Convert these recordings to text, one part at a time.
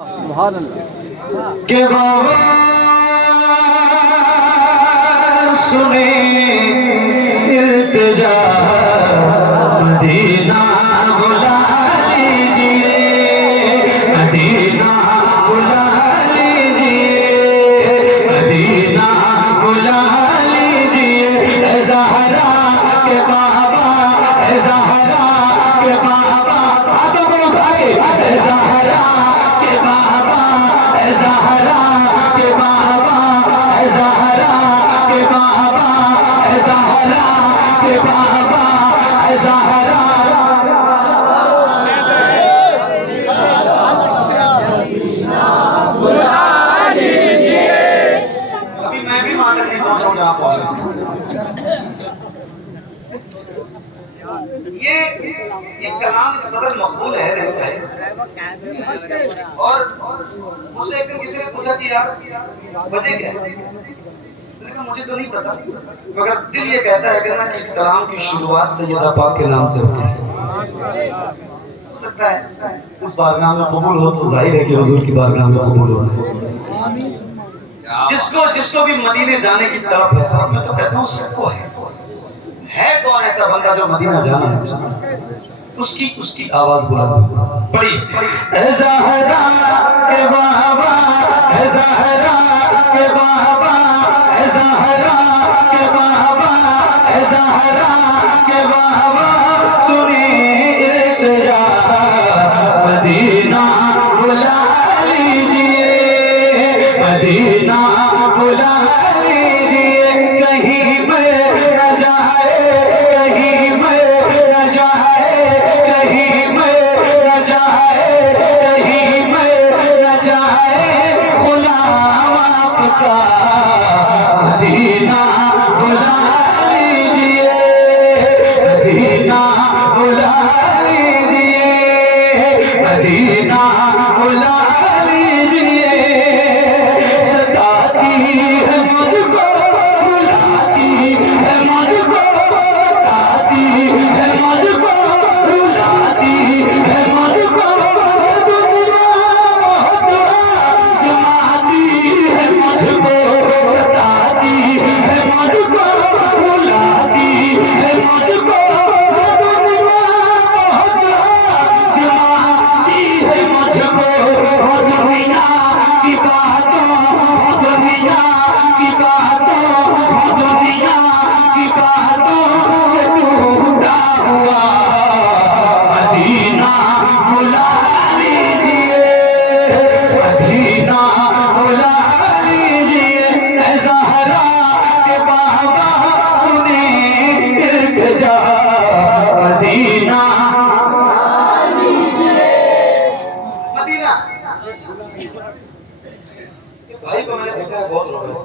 के बाबा सुने इल्तिजा मदीना बुला लीजिए, मदीना बुला लीजिए, मदीना बुला लीजिए। ज़हरा के बाबा, ज़हरा के बाबा, हाथों को उठा के ज़हरा के बाबा, ज़हरा के बाबा, ज़हरा के बाबा, ज़हरा के बाबा, ज़हरा। अभी मैं भी वहां तक नहीं पहुंचा जहां पहुंचा। ये कलाम इस कदर मकबूल है और मुझसे एक दिन किसी ने पूछा कि यार वजह क्या है, लेकिन मुझे तो नहीं पता, मगर दिल ये कहता है कि ना कि इस कलाम की शुरुआत सैयदा पाक के नाम से होती है। हो सकता है इस बारगाह में कबूल हो तो जाहिर है कि हुजूर की बारगाह में कबूल हो। जिसको भी मदीने जाने की तड़प है, और मैं तो कहता हूँ सबको है कौन ऐसा बंदा जो मदीना जाना है, उसकी आवाज बुलंद पड़ी। ज़हरा के बाबा, ज़हरा के बाबा, ज़हरा के बाबा, ज़हरा के बाबा सुनी इल्तिजा मदीना बुला लीजिए, मदीना बुला लीजिए। कहीं मैं न जाए, कहीं मैं न जाए, कहीं मैं न जाए, कहीं मैं न जाए गुलाम आपका, मदीना बुला लीजिए, मदीना बुला लीजिए, मदीना बुला लीजिए। सताती है मुझको, रुलाती है मुझको, सताती है मुझको, रुलाती है मुझको, दुनिया बहुत आज़माती है मुझको, सताती है मुझको, रुलाती है मुझको, दुनिया बहुत आज़माती है मुझको। दुनिया की बातों, दुनिया की बातों, दुनिया की बातों से टूटा हुआ मदीना बुला लीजिए, मदीना बुला लीजिए। ज़हरा के बाबा सुनी इल्तिजा मदीना मदीना। भाई को मैंने देखा है बहुत रो रहे हैं,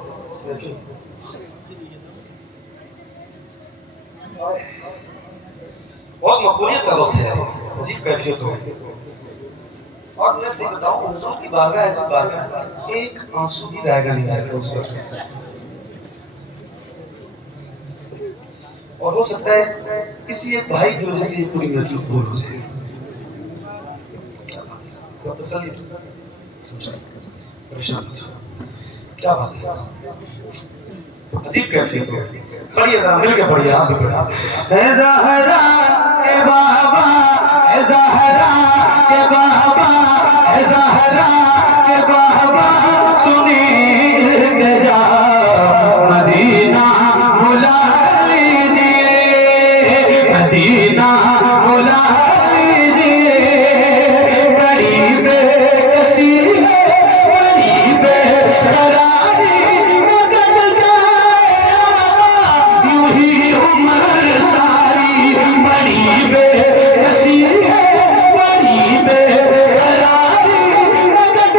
बहुत मकबूलियत का वक्त है, अजीब कैफियत हो। और मैं सही बताऊं, हुजूर की बारगाह ऐसी बारगाह एक आंसू भी रहेगा नहीं जाएगा उस वक्त। और हो सकता है किसी एक भाई की वजह से ये पूरी महफिल कबूल हो जाए। क्या तसल्ली, परेशान क्या बात है, अजीब कैफियत हो। पढ़िए जरा मिलके पढ़िए, आप भी पढ़िए। ज़हरा के बाबा, ज़हरा के बाबा, ज़हरा के बाबा सुनी इल्तिजा मदीना बुला लीजिए, मदीना बुला लीजिए। बड़ी बेकसी है, बड़ी बेकरारी, कट जाए यूं ही उम्र सारी। बड़ी बेकसी है, बड़ी बेकरारी, कट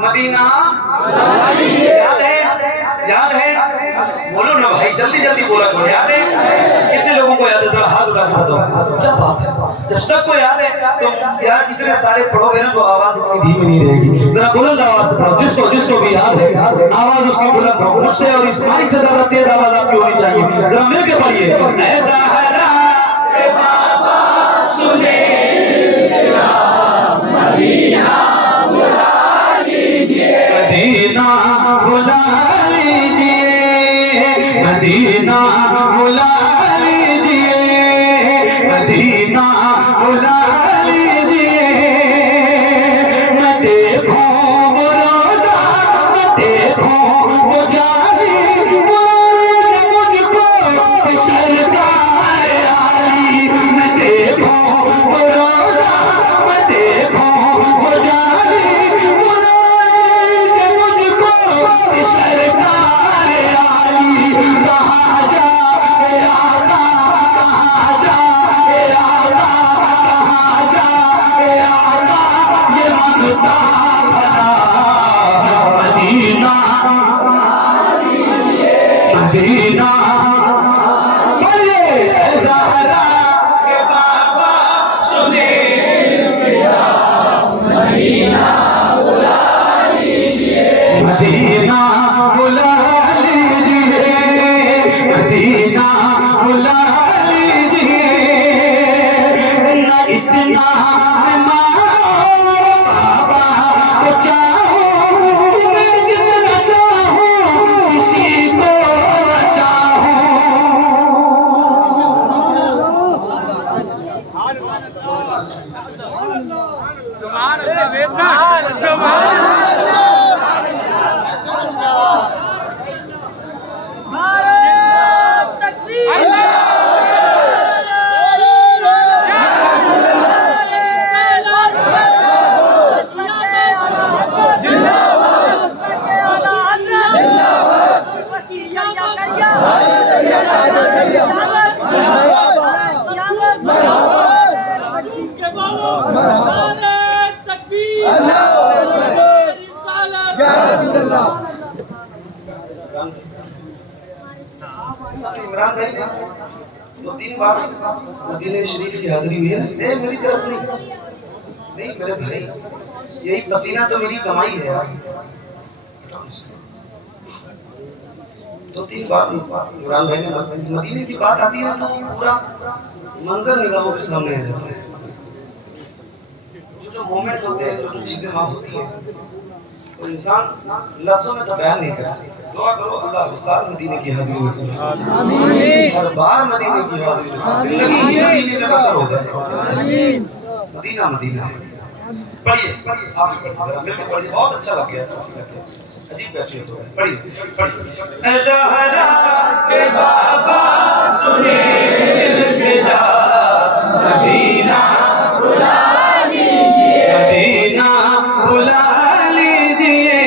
मदीना याद है? याद है? बोलो ना भाई, जल्दी जल्दी बोला करो। याद है? कितने लोगों को याद है? जरा हाथ उठा दो। क्या बात है, जब सबको याद है तो यार इतने सारे पढ़ोगे ना तो आवाज इतनी धीमी नहीं रहेगी। जरा बुलंद आवाज से पढ़ो, जिसको भी याद है आवाज उसकी बुलंद हो। मुझसे और इस माइक से ज्यादा तेज आवाज आपकी होनी चाहिए। जरा मिलकर पढ़िए, सुने मदीना बुला लीजिए, मदीना बुला लीजिए, मदीना बुला लीजिए, मदीना बुला लीजिए। मैं देखूं वो रोज़ा, मैं देखूं वो जाली, बोले मुझको सरकार आली। मैं देखूं वो रोज़ा, मैं देखूं वो जाली, बोले मुझको सरकार आली। कहाँ जा आका, कहाँ जा आका, कहाँ जा आका, ये मांगता भला मदीना, मदीना। बोलिए ज़हरा के बाबा सुने मदीना बुला लीजिए, मदीना बुला लीजिए, मदीना बुला लीजिए। न इतना मैं मानो बाबा को चाहूं, मैं जितना चाहूं किसी को चाहूं। इमरान भाई तो 3 बार मदीने शरीफ की हाजिरी हुई है ना? मेरी तरफ नहीं मेरे भाई, यही पसीना तो मेरी कमाई है यार। तो 3 बार इमरान भाई ने मदीने की बात आती है तो पूरा मंजर निगाहों के सामने आ जाता है। जो मोमेंट होते हैं, जो चीजें वहां होती हैं, तो इंसान लफ्जों में तो बयान नहीं कर सकता। दुआ करो अल्लाह हर साल मदीने की हाजिरी नसीब फरमाए, आमीन। हर बार मदीने की हाजिरी नसीब, जिंदगी ही मदीने का असर हो जाए, आमीन। मदीना मदीना पढ़िए, आप भी पढ़िए, जरा मिलकर पढ़िए, बहुत अच्छा लग गया, अजीब कैफियत हो गई। पढ़िए, ज़हरा के बाबा सुने के जा, मदीना बुला लीजिए, मदीना बुला लीजिए।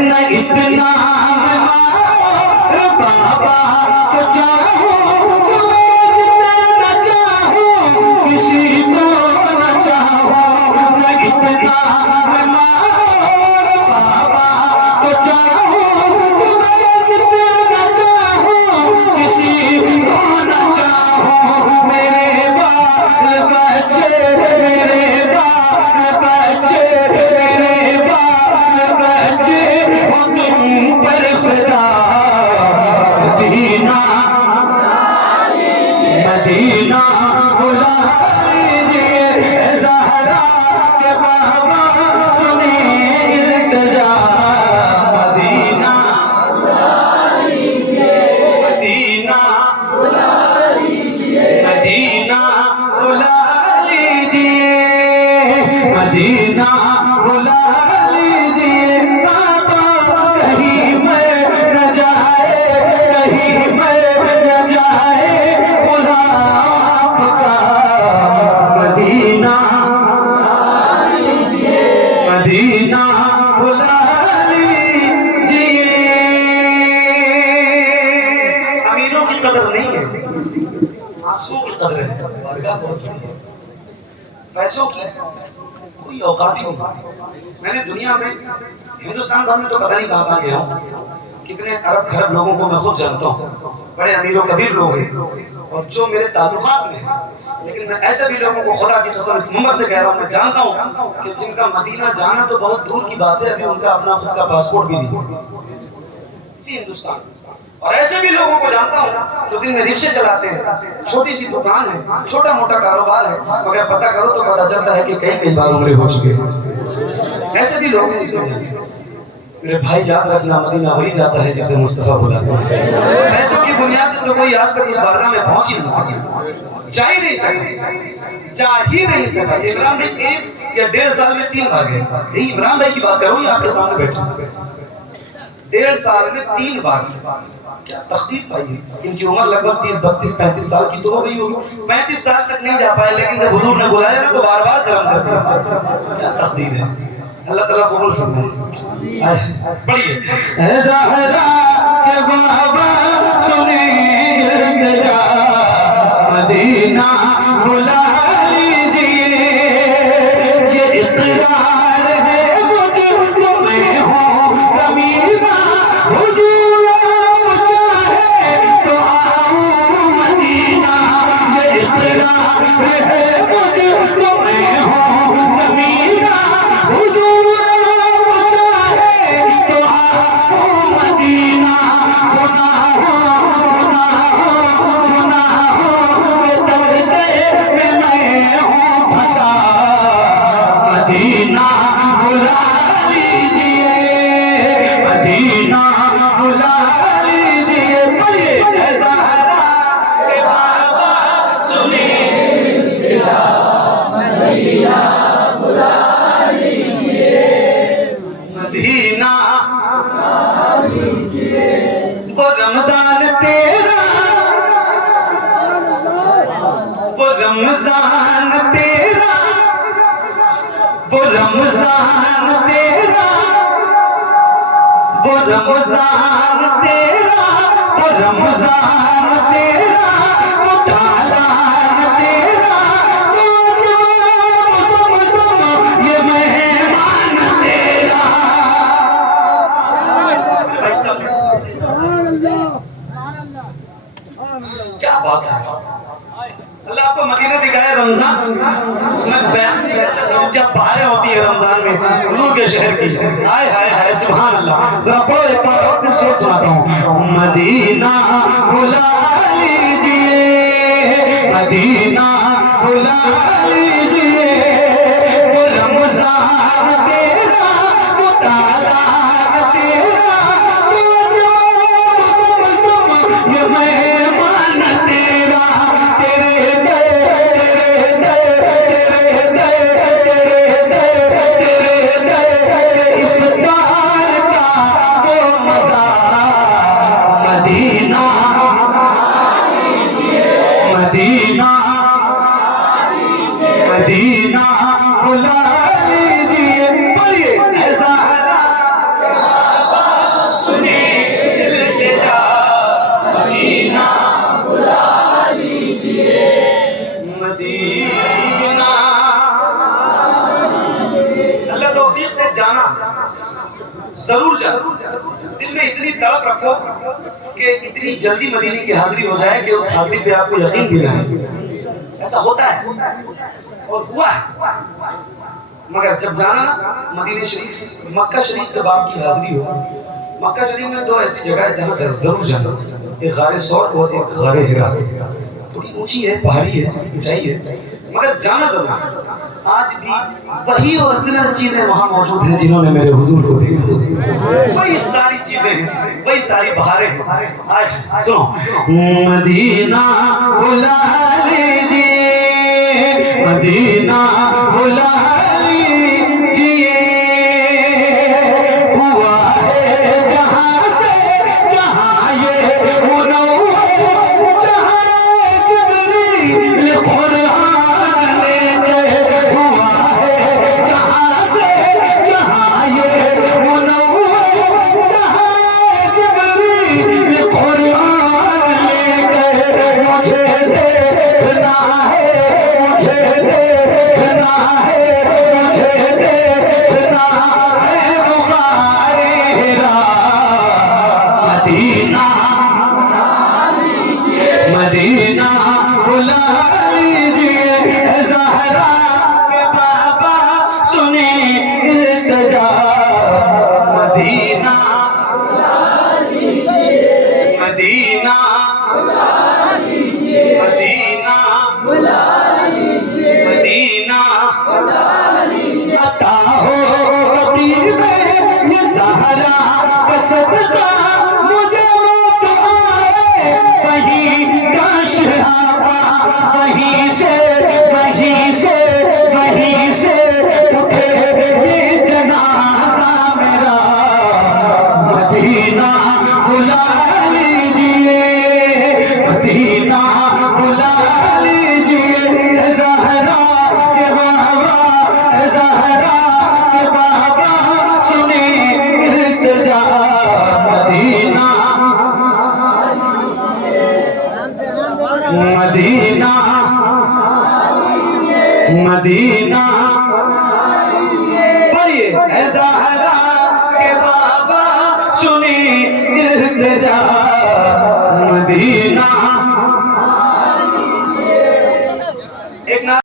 न इतना बाबा को चाहूं, मैं जितना चाहूं किसी को न चाहूं। न इतना बाबा को चाहूं, मैं जितना चाहूं किसी को न चाहूं। मेरे बाल बच्चे पैसों की कोई औकात ही नहीं। मैंने दुनिया में, हिंदुस्तान भर में तो पता नहीं कहाँ कहाँ गया हूँ, कितने अरब खरब लोगों को मैं खुद जानता हूँ, बड़े अमीर और कबीर लोग हैं और जो मेरे ताल्लुकात में हैं। लेकिन मैं ऐसे भी लोगों को खुदा की कसम इस मुंबर से कह रहा हूँ, मैं जानता हूँ कि जिनका मदीना जाना तो बहुत दूर की बात है, अभी उनका अपना खुद का पासपोर्ट भी नहीं इसी हिंदुस्तान। और ऐसे भी लोगों को जानता हूँ जो दिन में रिक्शे चलाते हैं, छोटी सी दुकान है, छोटा मोटा कारोबार है, मगर पता करो तो पता चलता है कि कई बार उम्र हो चुके हैं। ऐसे भी लोग हैं। मेरे भाई याद रखना, मदीना वही जाता है जिसे मुस्तफा बुलाता है। पैसों की बुनियाद पे तो कोई आज तक उस बारगाह में पहुंच ही नहीं सका, जा ही नहीं सका, जा ही नहीं सका। इमरान भाई 1 या 1.5 साल में 3 बार गए। यही इमरान भाई की बात करूँ, ये आपके सामने बैठा 1.5 साल में 3 बार। क्या तकदीर पाई है। इनकी उम्र लगभग 30, 32, 35 साल की तो हो गई होगी। 35 साल तक नहीं जा पाए, लेकिन जब हुजूर ने बुलाया ना तो बार-बार करम कर दिया। क्या तकदीर है। अल्लाह ताला कबूल फरमाए। पढ़िए, ऐ ज़हरा के बाबा सुने इल्तिजा, मदीना बुला लीजिए, ये इक़रार है मुझ में हो कमीना, हुजूर आप चाहे तो आओ मदीना, ये इक़रार है मुझ में हो कमीना, हुजूर आप चाहे तो आओ मदीना, मदीना बुला लीजिए, मदीना बुला लीजिए। ऐ ज़हरा के बाबा सुने इल्तिजा, मदीना बुला लीजिए, मदीना वो रमजान तेरा, वो रमजान तेरा, वो रमजान तेरा, वो रमजान तेरा, वो रमजान तेरा, वो तालान तेरा, वो जवाब ये मेहमान तेरा। क्या बात है। अल्लाह आपको मदीना दिखाए रमजान। मैं बयान नहीं कर सकता हूँ क्या बाहरें होती है रमजान में हुजूर के शहर की। हाय हाय हाय सुभान अल्लाह। जरा पढ़ो एक बार और शेर सुनाता हूँ। मदीना बुला लीजिए, मदीना बुला लीजिए, वो रमजान तेरा, वो तालान तेरा, वो जवाब ये मेहमान तेरा, मदीना मदीना बुला लीजिए। बोलिए, ऐ ज़हरा के बाबा सुने इल्तिजा, मदीना बुला लीजिए, मदीना। अल्लाह तौफीक दे, जाना जरूर जाना। दिल में इतनी तड़प रखो कि इतनी जल्दी मदीने की हाजिरी हो जाए कि उस हाजिरी पे आपको यकीन भी ना है। ऐसा होता है और हुआ है। मगर जब जाना ना मदीने शरीफ, मक्का शरीफ, जब आपकी हाजिरी हो, मक्का शरीफ में 2 ऐसी जगह है जहाँ जरूर जाना। एक गारे सौर और एक गारे हिरा। थोड़ी ऊंची है, पहाड़ी है, ऊंचाई है, मगर जाना जरूर। आज भी वही ओरिजिनल चीजें वहां मौजूद हैं जिन्होंने मेरे हुजूर को देखा। वही सारी चीजें हैं, वही सारी बहारें हैं। आए सुनो, मदीना बुला लीजिए, मदीना बुला लीजिए, हुआ है जहां से जहां ये मुनव्वर, जहां जिब्रील कुरान लेके, हुआ है जहां से जहां ये मुनव्वर, जहां जिब्रील कुरान लेके, मुझे देखना है, मुझे देखना मदीना पढ़िए ज़हरा के बाबा सुनी इल्तिजा